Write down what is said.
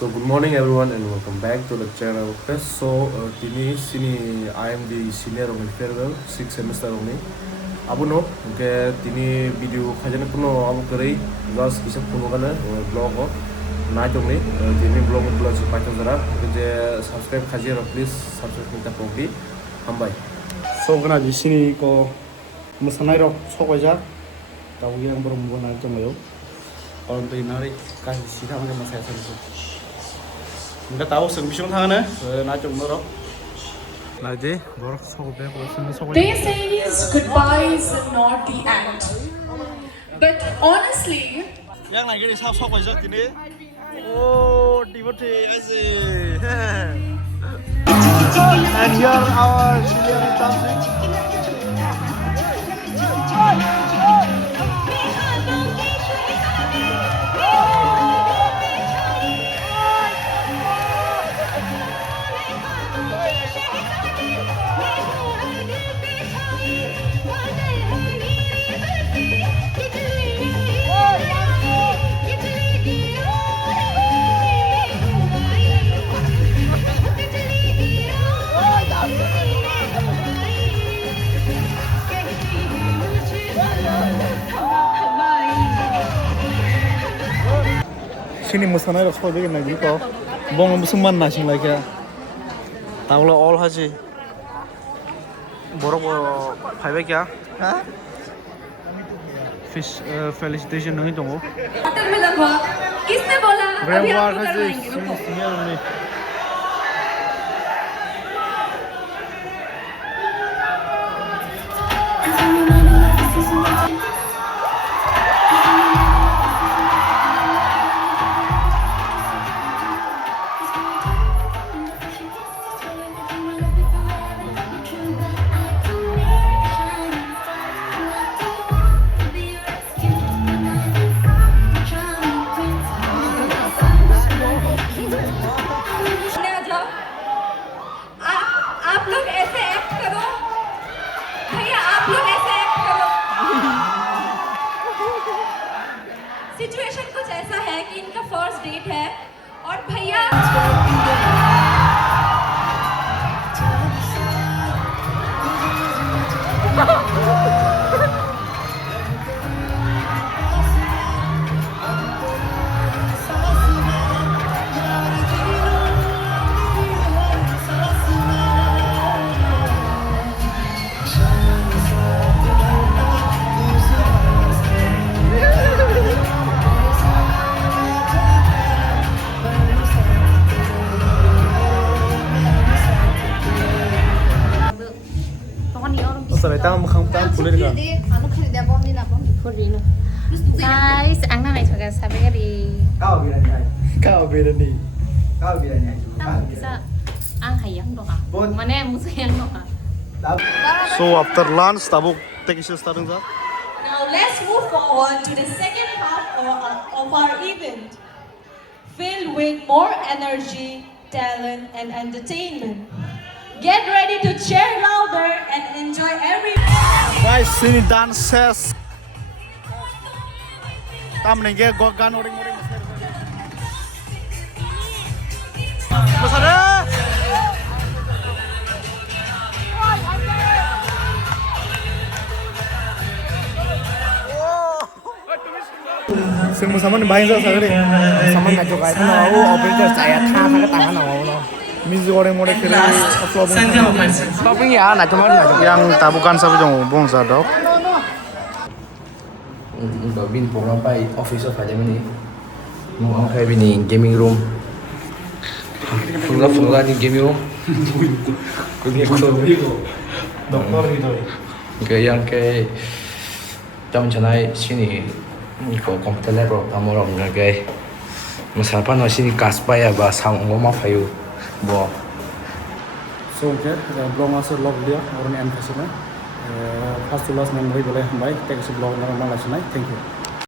So good morning everyone and welcome back to the channel. Tini sini I am the senior of farewell 6th semester only. Abu no, ke tini video kajian kuno abu kerei, just kisah kuno kana blog ko. Na jomni tini blog upload si pacar zara. Kerja subscribe kajian please subscribe minta kopi. Hambai. So kena di sini ko mesanai rok sok aja. Tahu yang berhubungan aja mayo. Kalau untuk ini kasih sih sama saya sendiri. Enggak tahu sebisung tangan na jom rok. Naji, borok sok be ko sini sok. They say goodbye is not the end. But honestly, Yang lagi di sok aja gini. Oh, devotee asih. And here our senior dancing. Sini mesanai rok sok begini lagi ko. Bong musim mana sih lagi? Tahu lo all haji. Borok five क्या? Fish felicitation नहीं तो वो. Hotel में लगवा. किसने बोला? अभी आप लोग करवाएंगे. रुको. आप लोग ऐसे एक्ट करो भैया आप लोग ऐसे एक्ट करो सिचुएशन कुछ ऐसा है कि इनका फर्स्ट डेट है और भैया Setelah itu kamu boleh nggak? Guys, ang nanay juga sabi nga di Kau beda nih. tao bisa ang hayang doa. Mana musuh yang doa. So after lunch, tabuk take starting sa. Now let's move forward to the second half of our event filled with more energy, talent and entertainment. Get ready to cheer louder and enjoy every Guys, sini dances. Tam nih gue gan oring-oring. Besar. Semua sama nih bahin saya sendiri. Sama nggak juga itu mau operator saya tahan ke tangan mau. Mizu orang-orang kira upload. Tapi ya, nah cuma yang tabukan sabu jong bong sadok. Udah bin program pai office of aja ini. Mau kayak ini gaming room. Funga di gaming room. Dokter gitu. Kayak yang kayak jam cenai sini ko komputer lab kamu orang kayak misalkan sini kaspa ya bahasa ngomong fayu. Bo. So okay, blog masuk log dia orang yang kasih first to last memory boleh baik. Take a blog normal last night. Thank you.